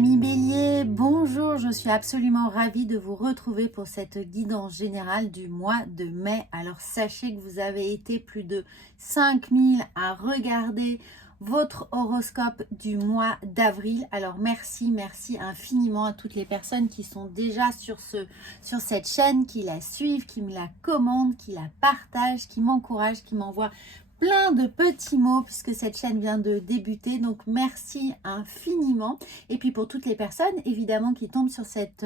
Amis Bélier, bonjour, je suis absolument ravie de vous retrouver pour cette guidance générale du mois de mai. Alors sachez que vous avez été plus de 5000 à regarder votre horoscope du mois d'avril. Alors merci infiniment à toutes les personnes qui sont déjà sur cette chaîne, qui la suivent, qui me la commandent, qui la partagent, qui m'encouragent, qui m'envoient plein de petits mots puisque cette chaîne vient de débuter, donc merci infiniment. Et puis pour toutes les personnes évidemment qui tombent sur cette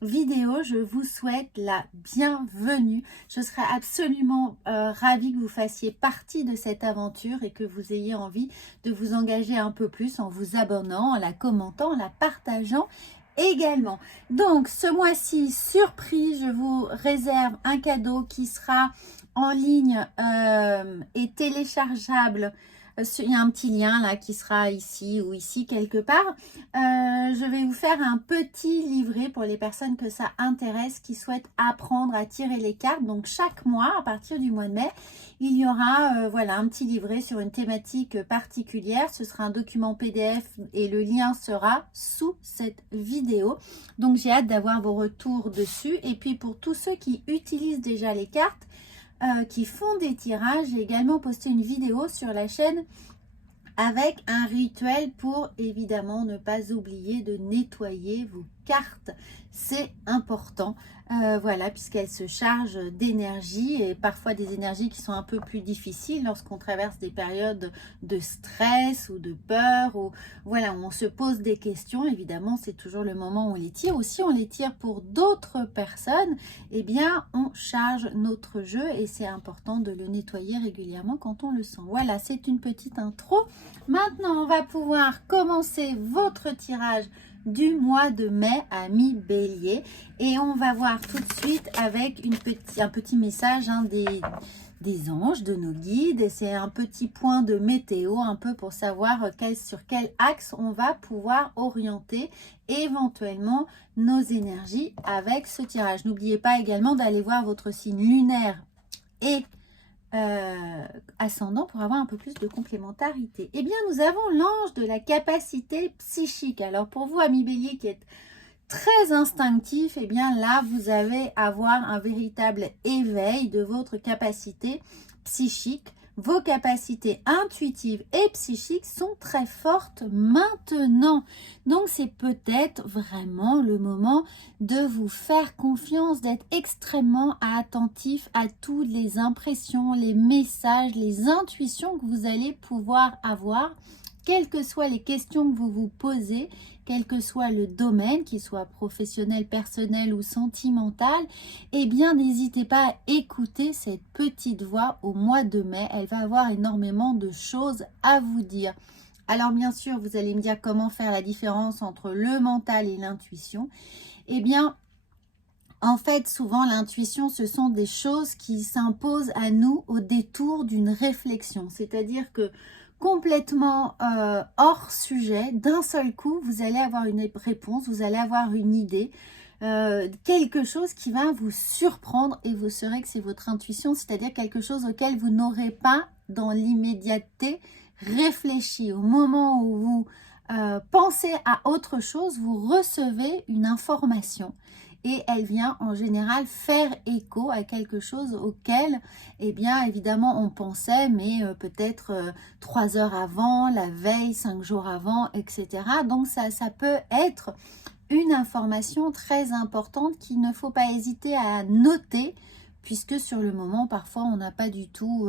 vidéo, je vous souhaite la bienvenue. Je serais absolument ravie que vous fassiez partie de cette aventure et que vous ayez envie de vous engager un peu plus en vous abonnant, en la commentant, en la partageant également. Donc ce mois-ci, surprise, je vous réserve un cadeau qui sera en ligne et téléchargeable. Il y a un petit lien là qui sera ici ou ici quelque part. Je vais vous faire un petit livret pour les personnes que ça intéresse, qui souhaitent apprendre à tirer les cartes. Donc chaque mois, à partir du mois de mai, il y aura voilà, un petit livret sur une thématique particulière. Ce sera un document PDF et le lien sera sous cette vidéo. Donc j'ai hâte d'avoir vos retours dessus. Et puis pour tous ceux qui utilisent déjà les cartes, qui font des tirages, j'ai également posté une vidéo sur la chaîne avec un rituel pour évidemment ne pas oublier de nettoyer vos cartes. C'est important, voilà, puisqu'elles se chargent d'énergie et parfois des énergies qui sont un peu plus difficiles lorsqu'on traverse des périodes de stress ou de peur, ou voilà, où on se pose des questions. Évidemment, c'est toujours le moment où on les tire. Ou si on les tire pour d'autres personnes, eh bien, on charge notre jeu et c'est important de le nettoyer régulièrement quand on le sent. Voilà, c'est une petite intro. Maintenant, on va pouvoir commencer votre tirage du mois de mai, amis Bélier, et on va voir tout de suite avec un petit message des anges, de nos guides, et c'est un petit point de météo un peu pour savoir sur quel axe on va pouvoir orienter éventuellement nos énergies avec ce tirage. N'oubliez pas également d'aller voir votre signe lunaire et ascendant pour avoir un peu plus de complémentarité. Eh bien, nous avons l'ange de la capacité psychique. Alors, pour vous, amis Bélier, qui êtes très instinctif, eh bien là, vous allez avoir un véritable éveil de votre capacité psychique. Vos capacités intuitives et psychiques sont très fortes maintenant. Donc, c'est peut-être vraiment le moment de vous faire confiance, d'être extrêmement attentif à toutes les impressions, les messages, les intuitions que vous allez pouvoir avoir, quelles que soient les questions que vous vous posez, quel que soit le domaine, qu'il soit professionnel, personnel ou sentimental. Eh bien, n'hésitez pas à écouter cette petite voix au mois de mai. Elle va avoir énormément de choses à vous dire. Alors, bien sûr, vous allez me dire comment faire la différence entre le mental et l'intuition. Eh bien, en fait, souvent, l'intuition, ce sont des choses qui s'imposent à nous au détour d'une réflexion. C'est-à-dire que complètement hors sujet, d'un seul coup, vous allez avoir une réponse, vous allez avoir une idée, quelque chose qui va vous surprendre et vous saurez que c'est votre intuition, c'est-à-dire quelque chose auquel vous n'aurez pas dans l'immédiateté réfléchi. Au moment où vous pensez à autre chose, vous recevez une information. Et elle vient en général faire écho à quelque chose auquel, eh bien, évidemment, on pensait, mais peut-être 3 heures avant, la veille, 5 jours avant, etc. Donc, ça peut être une information très importante qu'il ne faut pas hésiter à noter, puisque sur le moment, parfois, on n'a pas du tout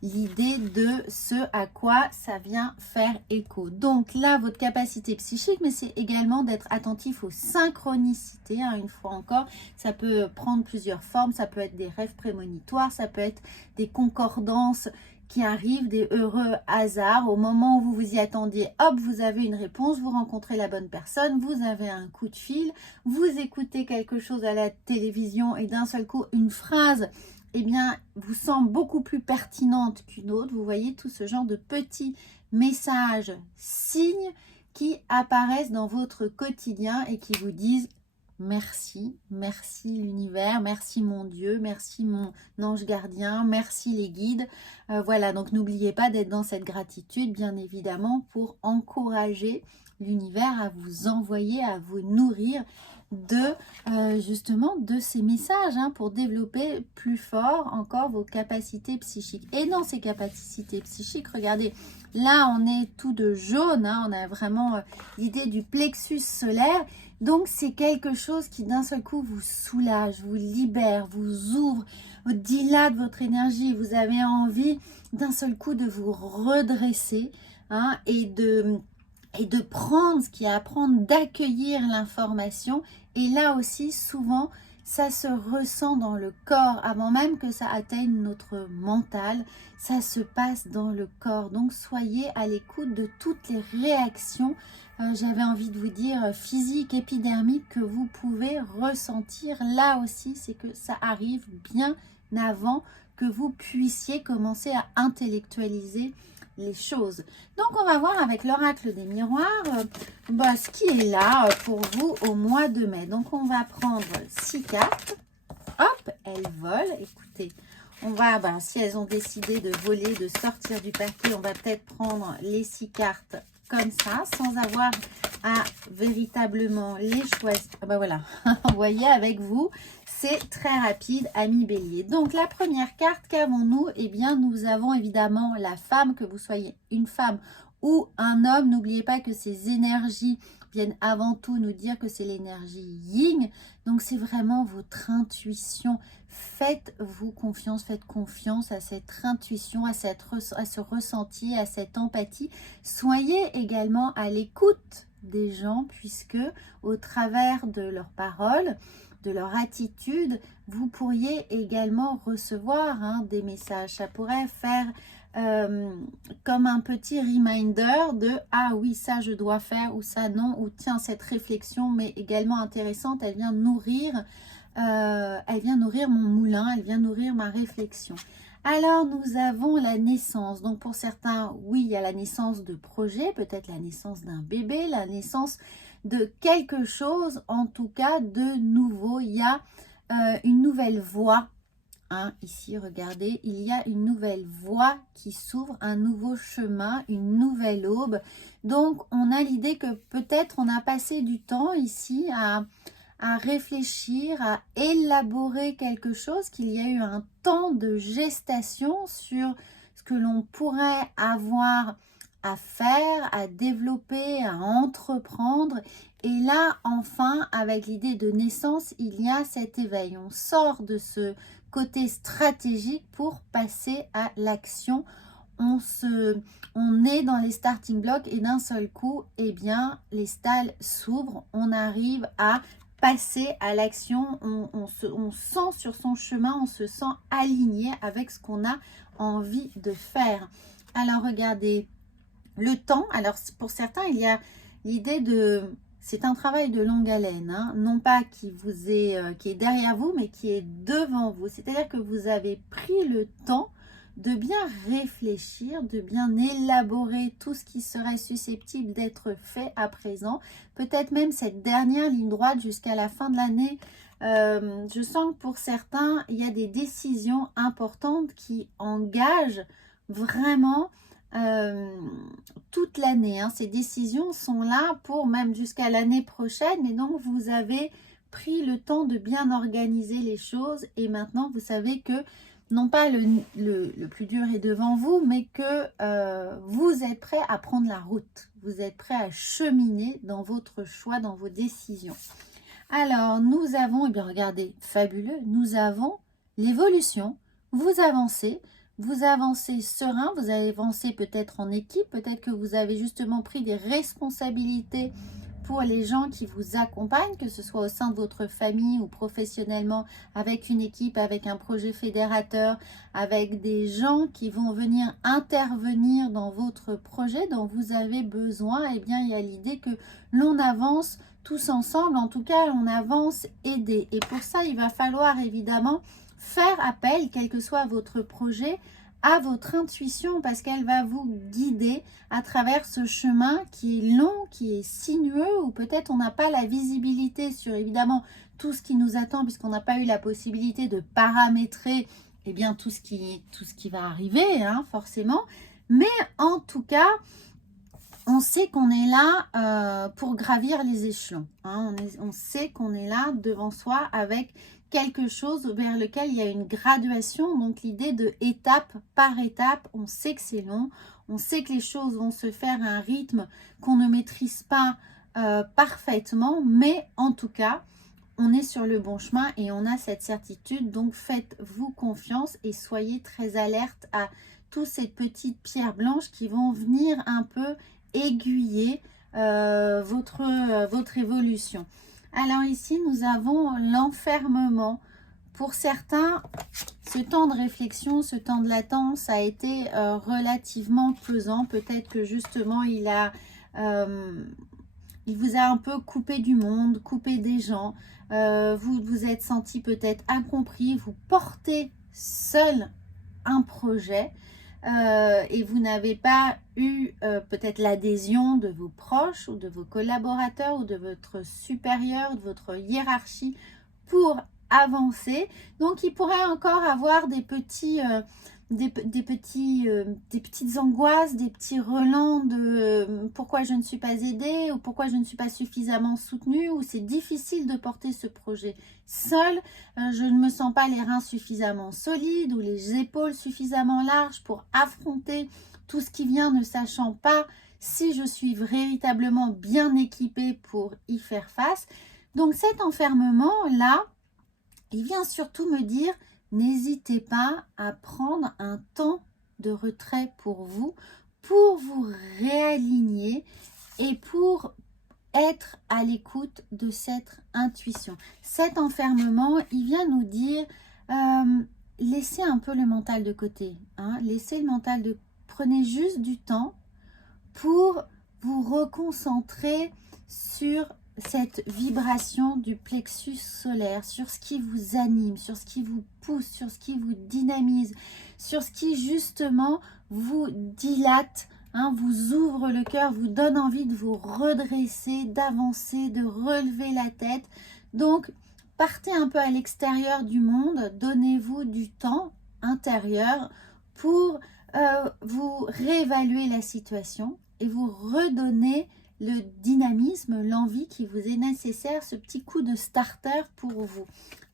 l'idée de ce à quoi ça vient faire écho. Donc là, votre capacité psychique, mais c'est également d'être attentif aux synchronicités, hein, une fois encore. Ça peut prendre plusieurs formes, ça peut être des rêves prémonitoires, ça peut être des concordances qui arrivent, des heureux hasards. Au moment où vous vous y attendiez, hop, vous avez une réponse, vous rencontrez la bonne personne, vous avez un coup de fil, vous écoutez quelque chose à la télévision et d'un seul coup, une phrase, eh bien, vous semble beaucoup plus pertinente qu'une autre. Vous voyez tout ce genre de petits messages, signes qui apparaissent dans votre quotidien et qui vous disent merci, merci l'univers, merci mon Dieu, merci mon ange gardien, merci les guides. Voilà, donc n'oubliez pas d'être dans cette gratitude, bien évidemment, pour encourager l'univers à vous envoyer, à vous nourrir de justement de ces messages pour développer plus fort encore vos capacités psychiques. Et dans ces capacités psychiques, regardez, là on est tout de jaune, on a vraiment l'idée du plexus solaire. Donc c'est quelque chose qui d'un seul coup vous soulage, vous libère, vous ouvre, dilate votre énergie. Vous avez envie d'un seul coup de vous redresser et de prendre ce qu'il y a à prendre, d'accueillir l'information. Et là aussi, souvent, ça se ressent dans le corps, avant même que ça atteigne notre mental, ça se passe dans le corps. Donc, soyez à l'écoute de toutes les réactions, j'avais envie de vous dire, physiques, épidermiques, que vous pouvez ressentir. Là aussi, c'est que ça arrive bien avant que vous puissiez commencer à intellectualiser les choses. Donc on va voir avec l'oracle des miroirs ce qui est là pour vous au mois de mai. Donc on va prendre 6 cartes. Hop, elles volent. Écoutez, on va, si elles ont décidé de voler, de sortir du paquet, on va peut-être prendre les 6 cartes comme ça, sans avoir à véritablement les choisir. Voilà, vous voyez avec vous, c'est très rapide, amis bélier. Donc la première carte, qu'avons-nous? Eh bien, nous avons évidemment la femme, que vous soyez une femme ou un homme. N'oubliez pas que ces énergies viennent avant tout nous dire que c'est l'énergie yin. Donc c'est vraiment votre intuition. Faites-vous confiance, faites confiance à cette intuition, à ce ressenti, à cette empathie. Soyez également à l'écoute des gens, puisque au travers de leurs paroles, de leur attitude, vous pourriez également recevoir des messages. Ça pourrait faire comme un petit reminder de « Ah oui, ça je dois faire » ou « ça non » ou « Tiens, cette réflexion mais également intéressante, elle vient nourrir mon moulin, elle vient nourrir ma réflexion. » Alors, nous avons la naissance. Donc, pour certains, oui, il y a la naissance de projets, peut-être la naissance d'un bébé, la naissance de quelque chose, en tout cas, de nouveau. Il y a une nouvelle voie. Ici, regardez, il y a une nouvelle voie qui s'ouvre, un nouveau chemin, une nouvelle aube. Donc, on a l'idée que peut-être on a passé du temps ici à réfléchir, à élaborer quelque chose, qu'il y a eu un temps de gestation sur ce que l'on pourrait avoir à faire, à développer, à entreprendre. Et là, enfin, avec l'idée de naissance, il y a cet éveil. On sort de ce côté stratégique pour passer à l'action. On est dans les starting blocks et d'un seul coup, eh bien, les stalles s'ouvrent. On arrive à passer à l'action. On sent sur son chemin, on se sent aligné avec ce qu'on a envie de faire. Alors, regardez, le temps. Alors, pour certains, il y a l'idée de... C'est un travail de longue haleine, non pas qui est derrière vous, mais qui est devant vous. C'est-à-dire que vous avez pris le temps de bien réfléchir, de bien élaborer tout ce qui serait susceptible d'être fait à présent. Peut-être même cette dernière ligne droite jusqu'à la fin de l'année. Je sens que pour certains, il y a des décisions importantes qui engagent vraiment toute l'année. Ces décisions sont là pour même jusqu'à l'année prochaine, mais donc vous avez pris le temps de bien organiser les choses et maintenant vous savez que non pas le plus dur est devant vous, mais que vous êtes prêt à prendre la route, vous êtes prêt à cheminer dans votre choix, dans vos décisions. Alors nous avons, regardez, fabuleux, nous avons l'évolution, vous avancez serein, vous avez avancé peut-être en équipe, peut-être que vous avez justement pris des responsabilités pour les gens qui vous accompagnent, que ce soit au sein de votre famille ou professionnellement, avec une équipe, avec un projet fédérateur, avec des gens qui vont venir intervenir dans votre projet dont vous avez besoin. Eh bien, il y a l'idée que l'on avance tous ensemble, en tout cas, on avance aidé. Et pour ça, il va falloir évidemment faire appel, quel que soit votre projet, à votre intuition parce qu'elle va vous guider à travers ce chemin qui est long, qui est sinueux, ou peut-être on n'a pas la visibilité sur évidemment tout ce qui nous attend puisqu'on n'a pas eu la possibilité de paramétrer bien tout ce qui va arriver, forcément. Mais en tout cas, on sait qu'on est là pour gravir les échelons. Hein. On sait qu'on est là devant soi avec quelque chose vers lequel il y a une graduation. Donc l'idée de étape par étape, on sait que c'est long. On sait que les choses vont se faire à un rythme qu'on ne maîtrise pas parfaitement. Mais en tout cas, on est sur le bon chemin et on a cette certitude. Donc faites-vous confiance et soyez très alerte à toutes ces petites pierres blanches qui vont venir un peu aiguiller votre évolution. Alors ici, nous avons l'enfermement. Pour certains, ce temps de réflexion, ce temps de latence a été relativement pesant. Peut-être que justement, il vous a un peu coupé du monde, coupé des gens. Vous vous êtes senti peut-être incompris. Vous portez seul un projet. Et vous n'avez pas eu peut-être l'adhésion de vos proches ou de vos collaborateurs ou de votre supérieur, de votre hiérarchie pour avancer. Donc, il pourrait encore avoir des petites angoisses, des petits relents de pourquoi je ne suis pas aidée ou pourquoi je ne suis pas suffisamment soutenue ou c'est difficile de porter ce projet seul. Je ne me sens pas les reins suffisamment solides ou les épaules suffisamment larges pour affronter tout ce qui vient, ne sachant pas si je suis véritablement bien équipée pour y faire face. Donc cet enfermement-là, il vient surtout me dire, n'hésitez pas à prendre un temps de retrait pour vous réaligner et pour être à l'écoute de cette intuition. Cet enfermement, il vient nous dire, laissez un peu le mental de côté. Hein, laissez le mental de... Prenez juste du temps pour vous reconcentrer sur cette vibration du plexus solaire, sur ce qui vous anime, sur ce qui vous pousse, sur ce qui vous dynamise, sur ce qui justement vous dilate, hein, vous ouvre le cœur, vous donne envie de vous redresser, d'avancer, de relever la tête. Donc, partez un peu à l'extérieur du monde, donnez-vous du temps intérieur pour vous réévaluer la situation et vous redonner le dynamisme, l'envie qui vous est nécessaire, ce petit coup de starter pour vous.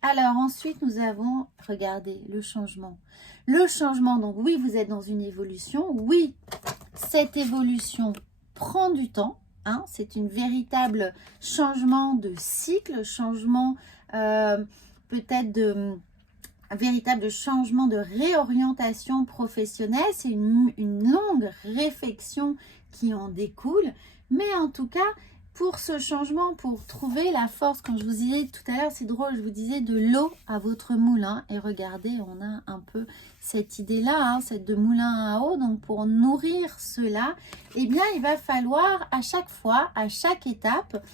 Alors ensuite, nous avons, regardez, le changement. Le changement, donc oui, vous êtes dans une évolution. Oui, cette évolution prend du temps. Hein, c'est une véritable changement de cycle, changement peut-être de... un véritable changement de réorientation professionnelle. C'est une longue réflexion qui en découle. Mais en tout cas, pour ce changement, pour trouver la force, quand je vous disais tout à l'heure, c'est drôle, je vous disais de l'eau à votre moulin. Et regardez, on a un peu cette idée-là, hein, cette de moulin à eau. Donc pour nourrir cela, eh bien, il va falloir à chaque fois, à chaque étape,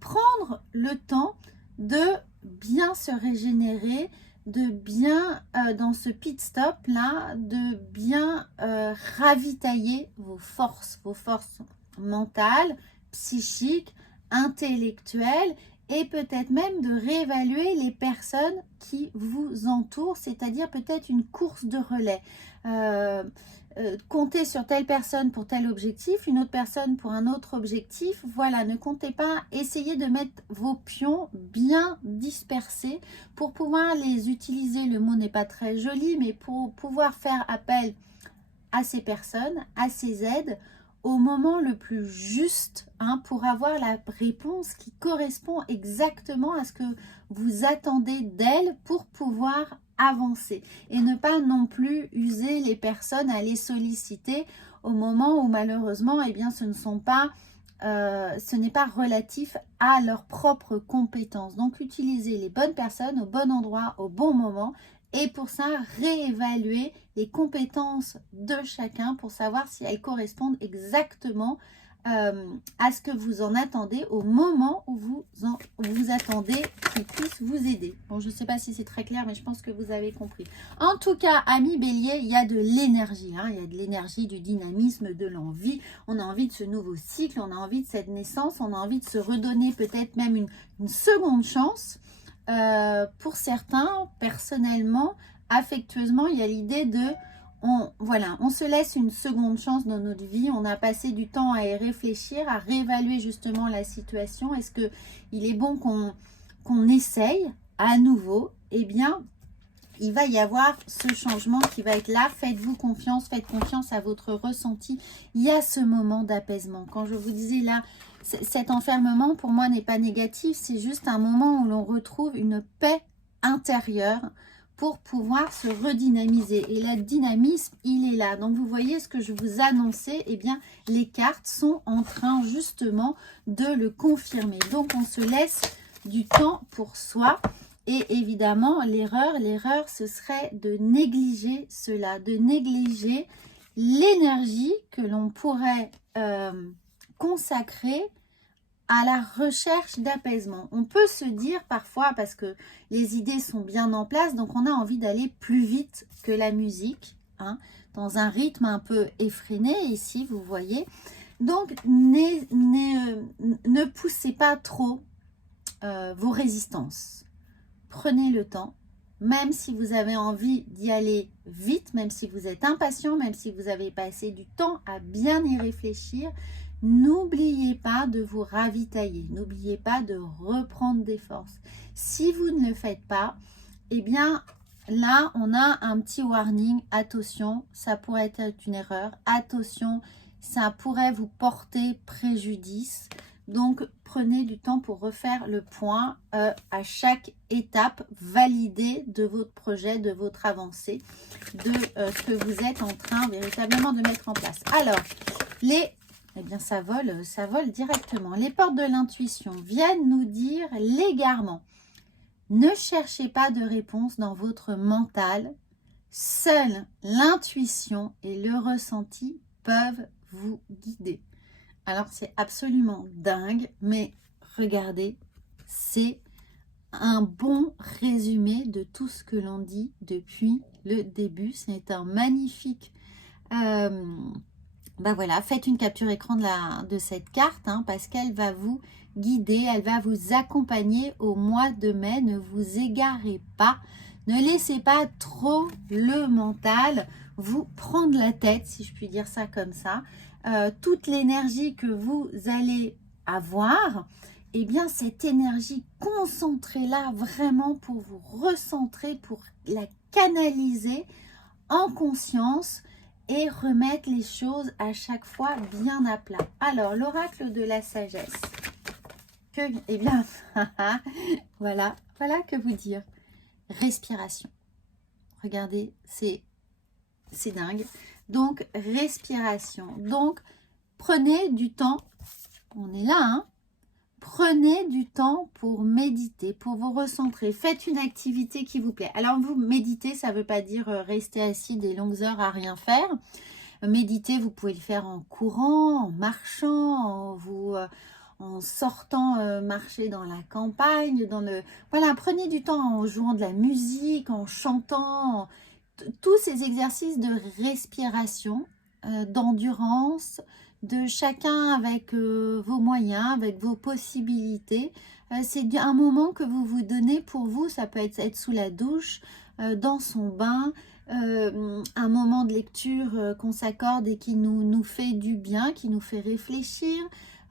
prendre le temps de bien se régénérer, de bien, dans ce pit stop là, de bien ravitailler vos forces mentales, psychiques, intellectuelles et peut-être même de réévaluer les personnes qui vous entourent, c'est-à-dire peut-être une course de relais. Comptez sur telle personne pour tel objectif, une autre personne pour un autre objectif. Voilà, ne comptez pas, essayez de mettre vos pions bien dispersés pour pouvoir les utiliser. Le mot n'est pas très joli, mais pour pouvoir faire appel à ces personnes, à ces aides, au moment le plus juste, hein, pour avoir la réponse qui correspond exactement à ce que vous attendez d'elles pour pouvoir avancer. Et ne pas non plus user les personnes à les solliciter au moment où malheureusement, eh bien, ce n'est pas relatif à leurs propres compétences. Donc, utilisez les bonnes personnes au bon endroit, au bon moment. Et pour ça, réévaluer les compétences de chacun pour savoir si elles correspondent exactement à ce que vous en attendez au moment où vous attendez qu'ils puissent vous aider. Bon, je ne sais pas si c'est très clair, mais je pense que vous avez compris. En tout cas, amis bélier, il y a de l'énergie. Hein, il y a de l'énergie, du dynamisme, de l'envie. On a envie de ce nouveau cycle, on a envie de cette naissance, on a envie de se redonner peut-être même une seconde chance. Pour certains, personnellement, affectueusement, il y a l'idée de voilà, on se laisse une seconde chance dans notre vie. On a passé du temps à y réfléchir, à réévaluer justement la situation. Est-ce qu'il est bon qu'on essaye à nouveau? Eh bien, il va y avoir ce changement qui va être là. Faites-vous confiance, faites confiance à votre ressenti. Il y a ce moment d'apaisement. Quand je vous disais là, cet enfermement pour moi n'est pas négatif. C'est juste un moment où l'on retrouve une paix intérieure pour pouvoir se redynamiser. Et le dynamisme, il est là. Donc vous voyez ce que je vous annonçais, eh bien les cartes sont en train justement de le confirmer. Donc on se laisse du temps pour soi. Et évidemment, l'erreur, ce serait de négliger cela, de négliger l'énergie que l'on pourrait consacrer à la recherche d'apaisement. On peut se dire parfois, parce que les idées sont bien en place, donc on a envie d'aller plus vite que la musique, hein, dans un rythme un peu effréné, ici, vous voyez. Donc, ne poussez pas trop vos résistances. Prenez le temps, même si vous avez envie d'y aller vite, même si vous êtes impatient, même si vous avez passé du temps à bien y réfléchir, n'oubliez pas de vous ravitailler, n'oubliez pas de reprendre des forces. Si vous ne le faites pas, eh bien là, on a un petit warning, attention, ça pourrait être une erreur, attention, ça pourrait vous porter préjudice. Donc, prenez du temps pour refaire le point à chaque étape validée de votre projet, de votre avancée, de ce que vous êtes en train véritablement de mettre en place. Alors, eh bien, ça vole directement. Les portes de l'intuition viennent nous dire l'égarement. Ne cherchez pas de réponse dans votre mental. Seule l'intuition et le ressenti peuvent vous guider. Alors, c'est absolument dingue, mais regardez, c'est un bon résumé de tout ce que l'on dit depuis le début. C'est un magnifique... voilà, faites une capture écran de cette carte, hein, parce qu'elle va vous guider, elle va vous accompagner au mois de mai. Ne vous égarez pas, ne laissez pas trop le mental vous prendre la tête, si je puis dire ça comme ça. Toute l'énergie que vous allez avoir, eh bien cette énergie, concentrez-la vraiment pour vous recentrer, pour la canaliser en conscience et remettre les choses à chaque fois bien à plat. Alors, l'oracle de la sagesse. Eh bien, voilà que vous dire. Respiration. Regardez, c'est dingue. Donc, respiration. Donc, prenez du temps. On est là, hein. Prenez du temps pour méditer, pour vous recentrer. Faites une activité qui vous plaît. Alors, vous méditer, ça ne veut pas dire rester assis des longues heures à rien faire. Méditer, vous pouvez le faire en courant, en marchant, en sortant marcher dans la campagne. Voilà, prenez du temps en jouant de la musique, en chantant. Tous ces exercices de respiration, d'endurance, de chacun avec vos moyens, avec vos possibilités. C'est un moment que vous vous donnez pour vous. Ça peut être sous la douche, dans son bain, un moment de lecture qu'on s'accorde et qui nous fait du bien, qui nous fait réfléchir.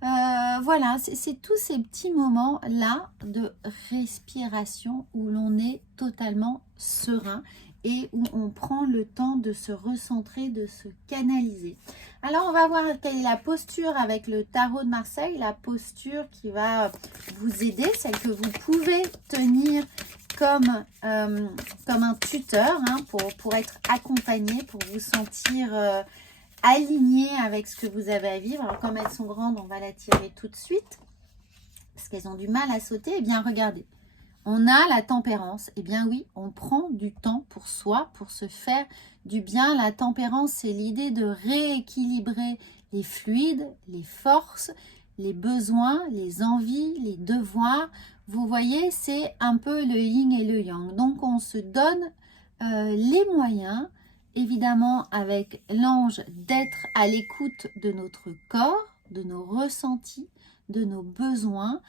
Voilà, c'est tous ces petits moments-là de respiration où l'on est totalement serein et où on prend le temps de se recentrer, de se canaliser. Alors, on va voir quelle est la posture avec le tarot de Marseille, la posture qui va vous aider, celle que vous pouvez tenir comme un tuteur, hein, pour être accompagné, pour vous sentir aligné avec ce que vous avez à vivre. Alors, comme elles sont grandes, on va la tirer tout de suite parce qu'elles ont du mal à sauter. Eh bien, regardez. On a la tempérance. Eh bien oui, on prend du temps pour soi, pour se faire du bien. La tempérance, c'est l'idée de rééquilibrer les fluides, les forces, les besoins, les envies, les devoirs. Vous voyez, c'est un peu le yin et le yang. Donc, on se donne les moyens, évidemment avec l'ange, d'être à l'écoute de notre corps, de nos ressentis, de nos besoins,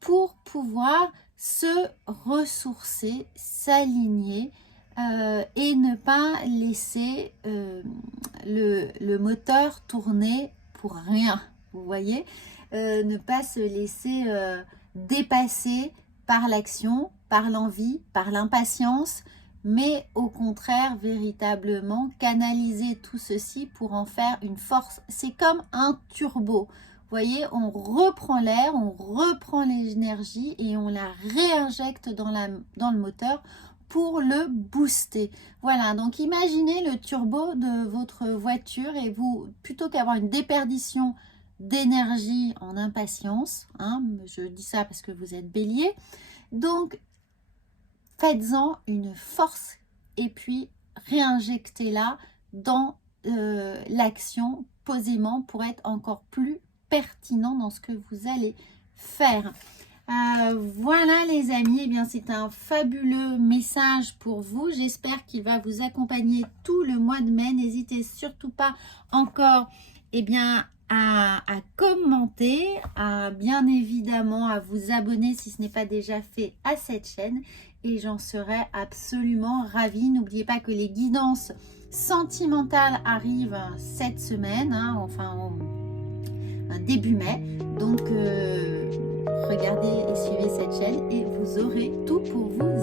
pour pouvoir se ressourcer, s'aligner et ne pas laisser le moteur tourner pour rien, vous voyez, ne pas se laisser dépasser par l'action, par l'envie, par l'impatience, mais au contraire, véritablement canaliser tout ceci pour en faire une force. C'est comme un turbo. Vous voyez, on reprend l'air, on reprend l'énergie et on la réinjecte dans le moteur pour le booster. Voilà, donc imaginez le turbo de votre voiture et vous, plutôt qu'avoir une déperdition d'énergie en impatience, hein, je dis ça parce que vous êtes bélier, donc faites-en une force et puis réinjectez-la dans l'action posément pour être encore plus pertinent dans ce que vous allez faire. Voilà les amis, eh bien c'est un fabuleux message pour vous. J'espère qu'il va vous accompagner tout le mois de mai. N'hésitez surtout pas encore eh bien, à commenter, bien évidemment à vous abonner si ce n'est pas déjà fait à cette chaîne. Et j'en serais absolument ravie. N'oubliez pas que les guidances sentimentales arrivent cette semaine, hein, enfin début mai. Donc regardez et suivez cette chaîne et vous aurez tout pour vous